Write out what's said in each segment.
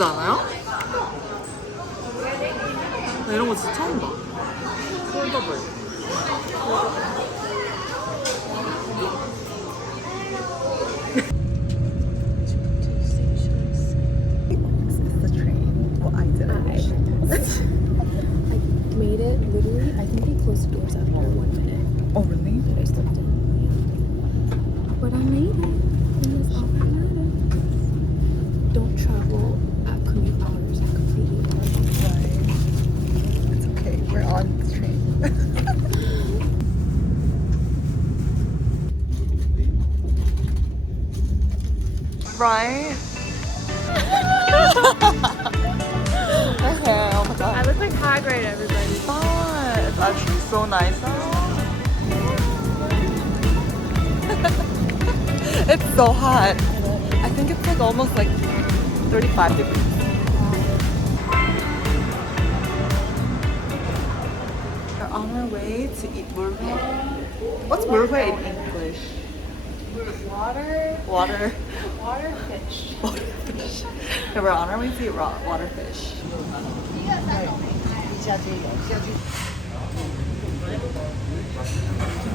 예쁘지 않아요? 나 이런 거 진짜 처음 봐. 폴더블. Made it literally. I think they closed the doors after 1 minute. Oh really? But I slept in. But I made it. And that's all that matters. Don't travel at commute hours. I completely Right. It's okay. We're on the train. Right? My hair, oh my god. I look like Hagrid, everybody. But it's actually so nice. It's so hot. I think it's like almost like 35 degrees. We're on our way to eat mulmyeon. What's mulmyeon in English? Water. Water. Water fish. Water fish. Okay, we're on our way to eat raw water fish.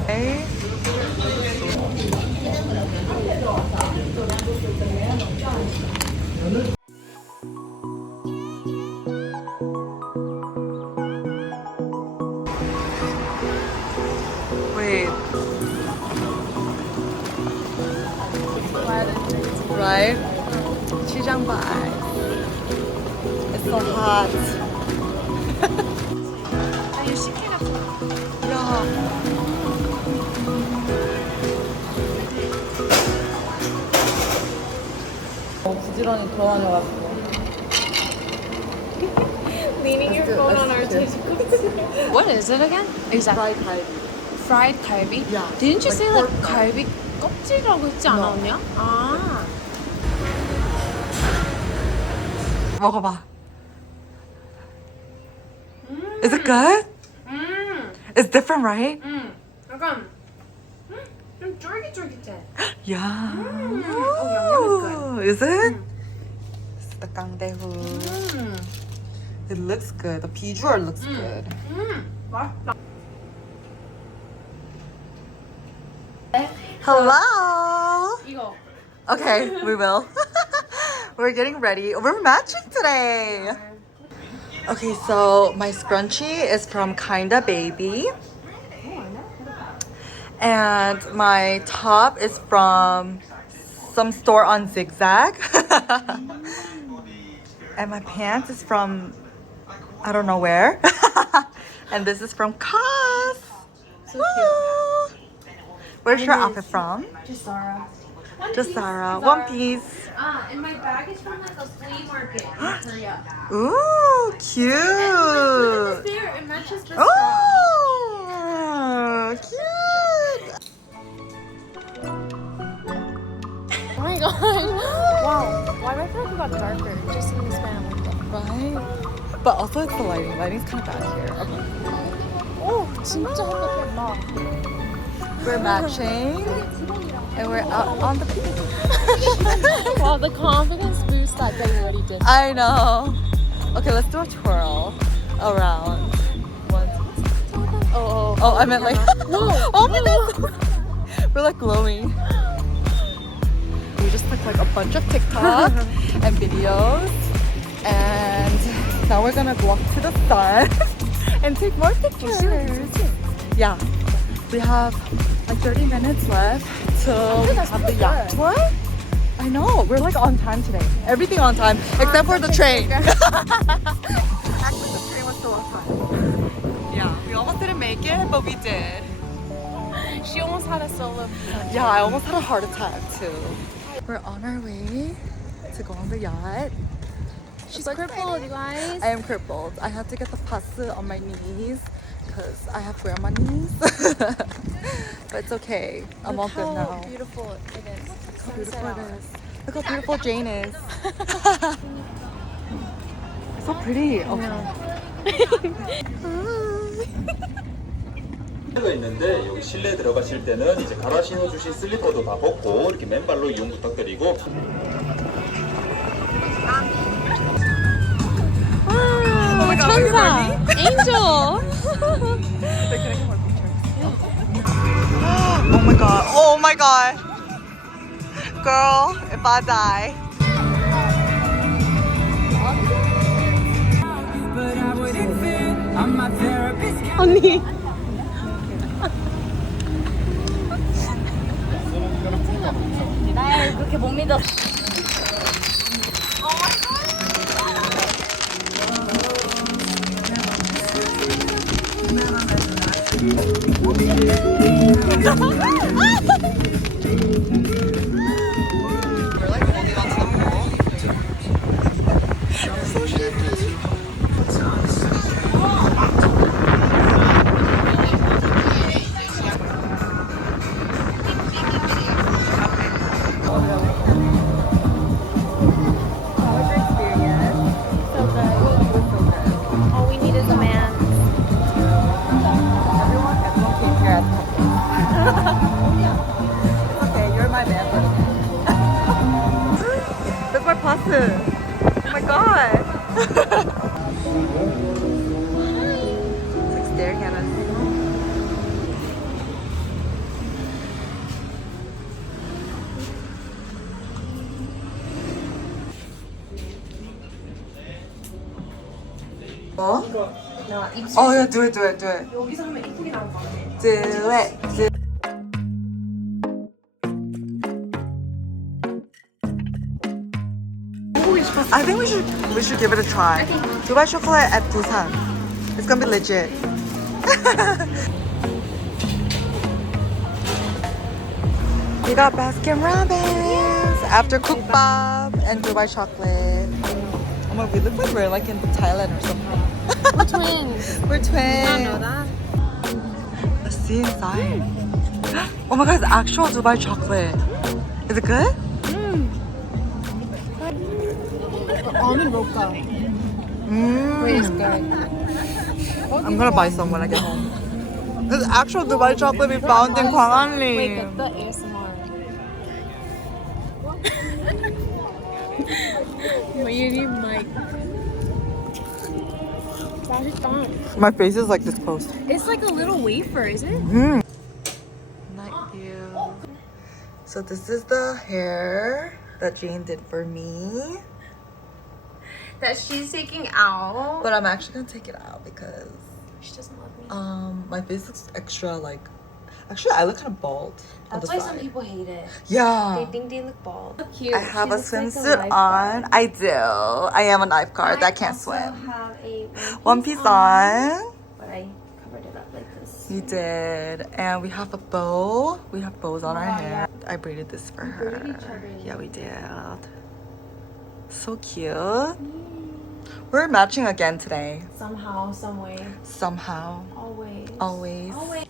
Okay. Wait. Right? 시장 vibes. It's so hot. Yeah. 부지런히 돌아다녀가지고. Leaning your phone on our table. What is it again? Exactly. Fried 갈비. Fried 갈비? Yeah. Didn't you Like say like pork 갈비 껍질이라고 했지 않았냐? 아. 먹어봐. Is it good? It's different, right? 약간 좀 쫄깃쫄깃해. Yeah. Oh, Is it? It's the 강대후. It looks good. The visual looks good. 맛있다. Hello. 이거. Okay, we will. We're getting ready. We're matching today. Okay, so my scrunchie is from Kindababy. And my top is from some store on Zigzag. And my pants is from I don't know where. And this is from COS. So cute. Where's your outfit from? Just Zara. Just Zara. One Piece. And my bag is from like a flea market in Korea. Ooh, cute. And look at it matches the straw. Oh, cute. Oh my god. Wow. Why do I feel like it got darker just in the span of like that? Right? But also it's the lighting. Lighting's kind of bad here. Okay. Oh, 진짜 햇볕 We're matching. And we're out on the beach. Wow, the confidence boost that they already did. I know. Okay, let's do a twirl around. One, oh, I meant like. No. Oh my god. We're like glowing. We just took like a bunch of TikTok and videos. And now we're gonna walk to the sun and take more pictures. Yeah. We have like 30 minutes left till we have the yacht tour. I know, we're like on time today. Everything on time except for the train. Actually, the train was still on time. Yeah, we almost didn't make it, but we did. She almost had a solo. Yeah, I almost had a heart attack too. We're on our way to go on the yacht. She's crippled, you guys. I am crippled. I had to get the pass on my knees because I have grandma knees. But it's okay. I'm all good now. Look how beautiful it is. Look how beautiful it is. Look how beautiful Jane is. So pretty. 가 있는데 여기 실내 들어가실 때는 이제 갈아 신어 주신 슬리퍼도 다 벗고 이렇게 맨발로 이용 부탁드리고 Angel. Wait, can I get more pictures? Oh my god. Oh my god. Girl, if I die. 언니. 날 그렇게 못 믿었어. We're like holding on to the pole. So shaky. All we need is a man. Everyone came here as couples. It's okay, you're my man for the day. That's my pasta. Oh my god. It's like staring at us. 뭐? Oh yeah, do it. 여기서 하면 이쁘게 나올 것 같아. Do it. I think we should give it a try. Dubai chocolate at Busan. It's gonna be legit. We got Baskin Robbins after Kookbab and Dubai chocolate. Oh my, we look like we're like in Thailand or something. We're twins. We're twins. I know that. Let's see inside. Oh my god, it's actual Dubai chocolate. Is it good? Almond mocha. Wait, it's good. I'm gonna buy some when I get home. This is actual Dubai chocolate we found in Wait, Gwangalli. get the ASMR. Maybe mic. My face is like this close. It's like a little wafer, is it? Night view. So this is the hair that Jane did for me. That she's taking out. But I'm actually gonna take it out because She doesn't love me. my face looks extra like. Actually, I look kind of bald. On That's the why side. some people hate it. Yeah. They think they look bald. Cute. I have She a looks like swimsuit lifeguard. on. I do. I am a lifeguard that can't also swim. have a One piece on. But I covered it up like this. You did. And we have a bow. We have bows on our Oh, hair. I braided this for her. braided each other. Yeah, we did. So cute. We're matching again today. Somehow, some way. Somehow. Always. Always. Always.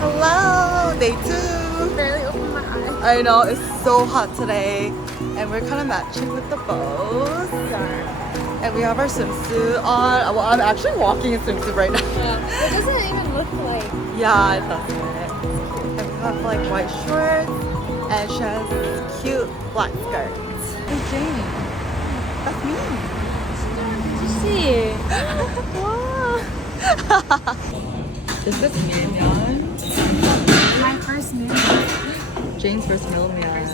Hello, day 2. Barely opened my eyes. I know, it's so hot today. And we're kind of matching with the bows. And we have our swimsuit on. Well, I'm actually walking in swimsuit right now. It doesn't even look like. Yeah, it doesn't. And we have like white shorts. And she has cute black skirts. Hey, Jane. That's me. Did you see? Wow. This is milmyeon. My first meal. Jane's first milmyeon.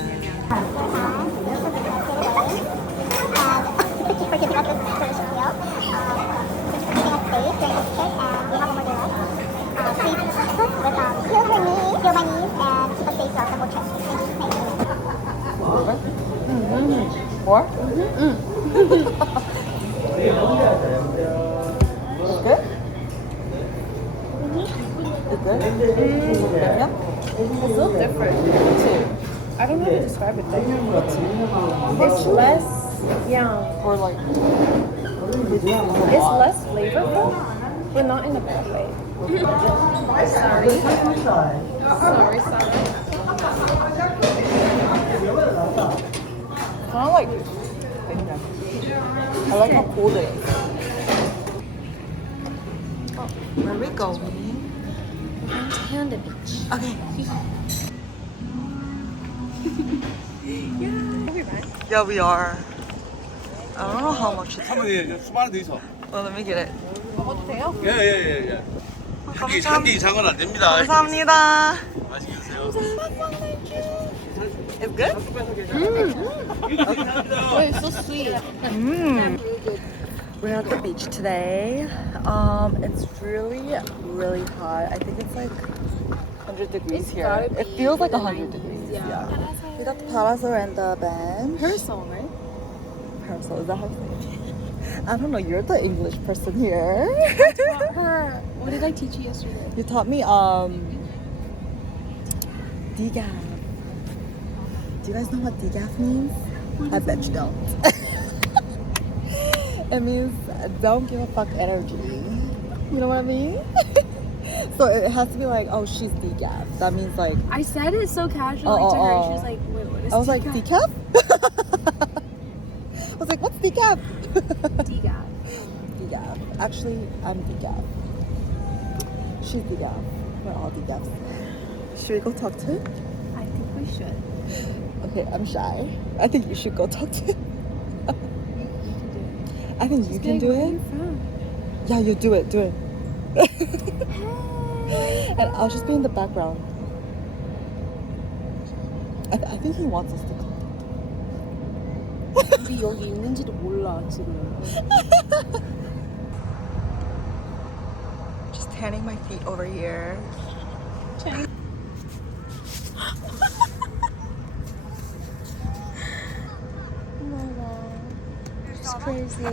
More? It's good? It's good? Yeah? It's so different too. I don't know how to describe it though. It's less, yeah. Or like, It's less flavorful, but not in a bad way. Sorry. kind of like, I like how cold it is. Where are we going? I'm to Haeundae Beach. Okay. Yeah. Yeah, we are. I don't know how much it is. 사모님 수많은 데 있어. Well, let me get it. 먹어도 돼요? 예예예. 한 개 이상은 안 됩니다. 감사합니다. 맛있게 드세요. It's good? Oh, it's so sweet. We're at the beach today. It's really, really hot. I think it's like 100 degrees here. It feels like 100 degrees. Yeah. We got the parasol and the bench. Parasol, right? Parasol, is that how you say it? I don't know, you're the English person here. Her. What did I teach you yesterday? You taught me decaf. Do you guys know what decaf means? I bet you don't. It means don't give a fuck energy. You know what I mean? So it has to be like, oh, she's decaf. That means like, I said it so casually to her, and she was like, wait, what is I was like, decaf? I was like, what's decaf? decaf. Decaf. Actually, I'm decaf. She's decaf. We're all decaf. Should we go talk to her? I think we should. Okay, I'm shy. I think you should go talk to him. I think you can do Where are it. you from? Yeah, you do it, do it. And I'll just be in the background. I think he wants us to come. 우리 여기 있는지도 몰라 지금. Just tanning my feet over here. It's crazy.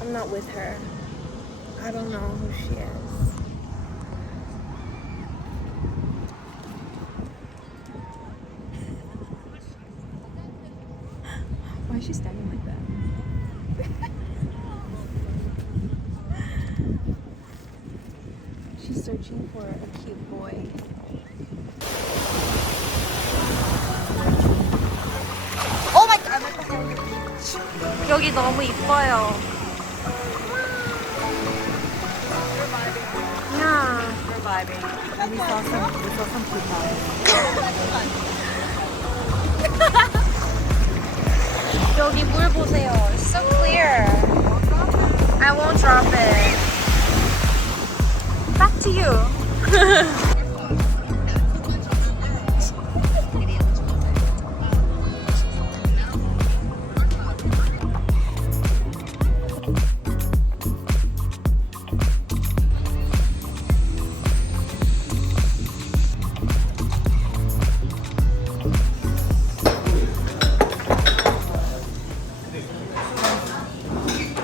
I'm not with her. I don't know who she is. Why is she standing like that? She's searching for a cute boy. Oh my god! 여기 너무 이뻐요. Yeah. We're vibing. And we saw some people. 여기 물 보세요. It's so clear. I won't drop it. Back to you.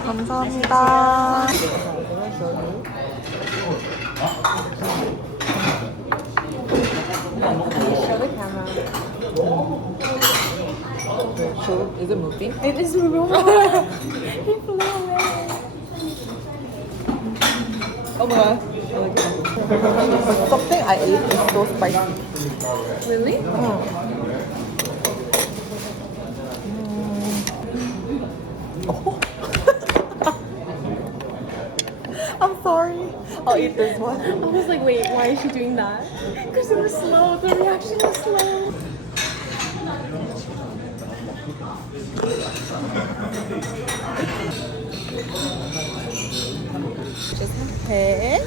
감사합니다. Show the camera. Is it moving? It is moving. He flew away. Oh my god. Something I ate is so spicy. Really? Oh. I'm sorry. I'll eat this one. I was like, wait, why is she doing that? Because it was slow. The reaction was slow. Just had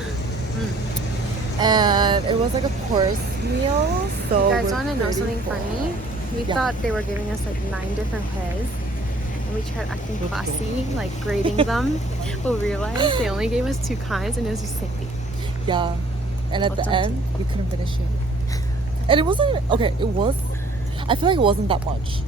and it was like a course meal. So You guys we're want to know pretty something full. funny? We Yeah. thought they were giving us like 9 different heads. And we tried acting classy, like grading them. But we realized they only gave us 2 kinds and it was just simply. Yeah, and at the What's end we couldn't finish it. And it wasn't okay. It was. I feel like it wasn't that much.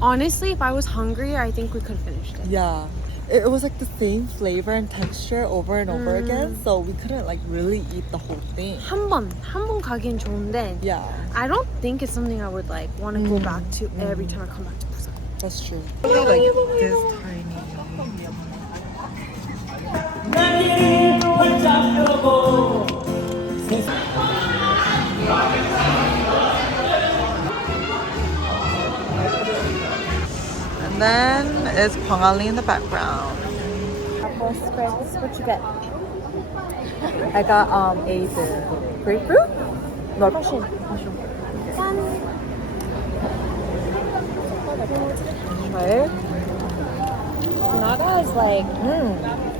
Honestly, if I was hungry, I think we could have finished it. Yeah. It was like the same flavor and texture over and over again, so we couldn't like really eat the whole thing. 한 번 가긴 좋은데 Yeah, I don't think it's something I would like want to go back to every time I come back to Busan. that's true. Like this tiny. And then it's Gwangalli in the background. Apple spreads. What you get? I got a grapefruit. No, Mushroom. 짠. Try it. It's not as like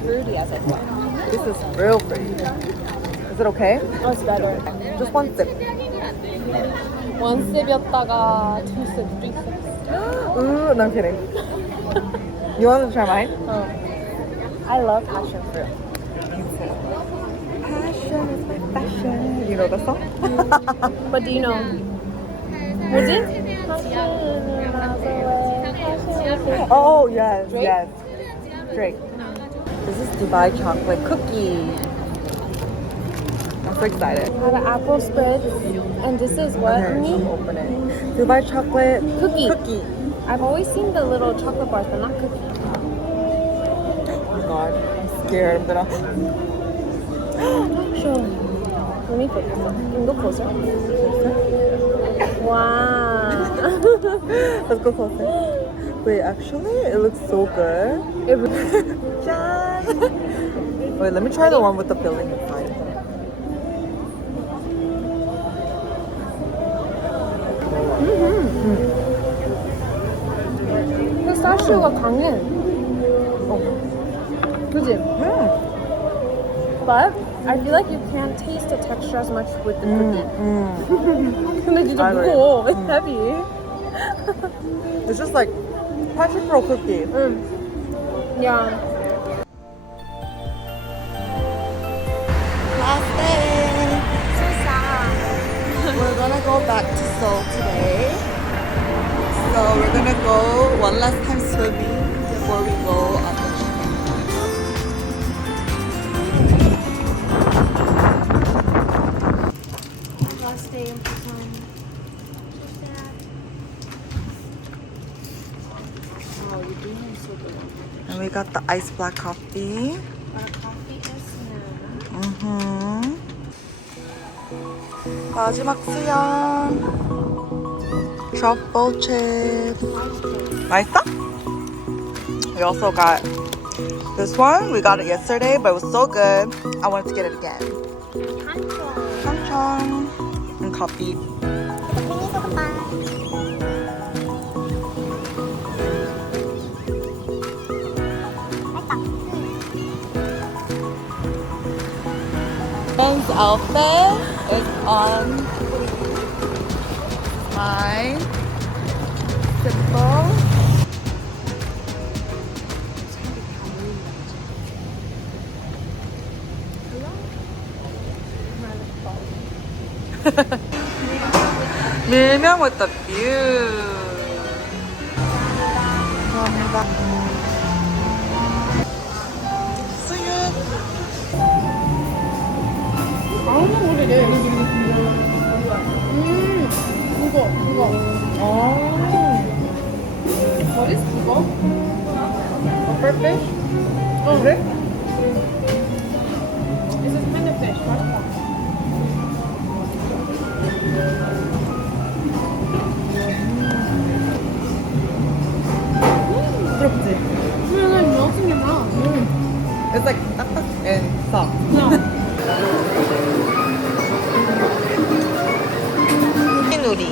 fruity as I thought. This is real pretty. Is it okay? Oh, it's better. Just one sip. One sip이었다가 two sips, three sips. Ooh, no I'm kidding. You want to try mine? Oh. I love passion fruit. Passion is my passion. You know the song? But do you know? 뭐지? Oh yes, Drake? yes. Drake. This is Dubai chocolate cookie. I'm so excited. I have an apple spread, and this is what? Okay, Me? I'm open it. Dubai chocolate Cookie. Cookie. I've always seen the little chocolate bars, but not cookie. Oh my god, I'm scared. I'm gonna. Sure. Let me focus. Can you go closer? Wow. Let's go closer. Wait, actually, it looks so good. Wait, let me try the one with the filling inside. 피스타치오가 강해. 그지? But I feel like you can't taste the texture as much with the cookie. 근데 진짜 I agree. 무거워. It's heavy. It's just like passion fruit cookie. Yeah. Last day. So sad. We're gonna go back to Seoul today. So we're gonna go one last time swimming before we go on the trip. Last day in Busan. So sad. Oh, you're doing so good. And we got the ice black coffee. Our coffee is now. 마지막 수영. truffle chip. 맛있어? We also got this one. We got it yesterday, but it was so good. I wanted to get it again. Chon and coffee. Ben's outfit is on mine. Simple. 밀면 with the view. 감사합니다. 수육. 아우 모르네. 이거. What is 그거? Upper fish? 그래? This is kind of fish. 맛있다. 부드럽지? 너무 생겼나? It's like 딱딱 and soft. No. 누리.